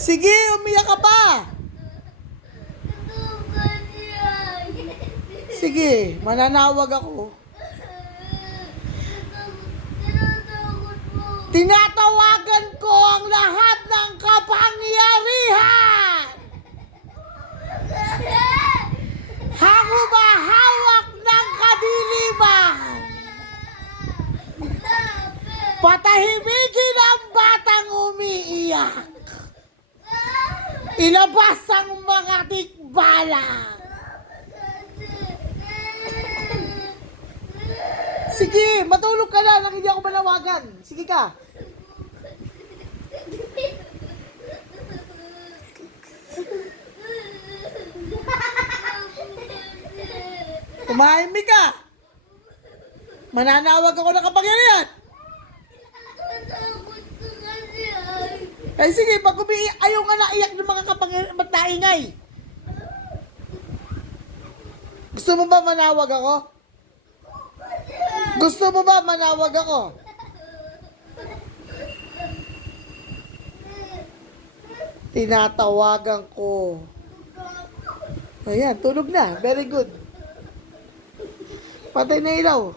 Sige, umiyak ka pa. Sige, mananawag ako. Tinatawagan ko ang lahat ng kapangyarihan. Ang humahawak ng kadiliman. Patahimikin ang batang umiiyak. Ilabas ang mga tikbalang. Sige, matulog ka na nang hindi ako manawagan. Sige ka. Tumahimik ka. Mananawag ako ng kapangyarihan. Ay sige, pag ayaw nga naiyak ng mga kapangyarihan, ba't naingay? Gusto mo ba manawag ako? Gusto mo ba manawag ako? Tinatawagan ko. Ayan, tulog na. Very good. Patay na ilaw.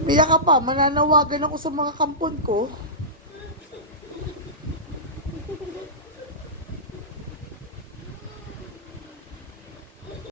Umiyak ka pa. Mananawagan ako sa mga kampon ko.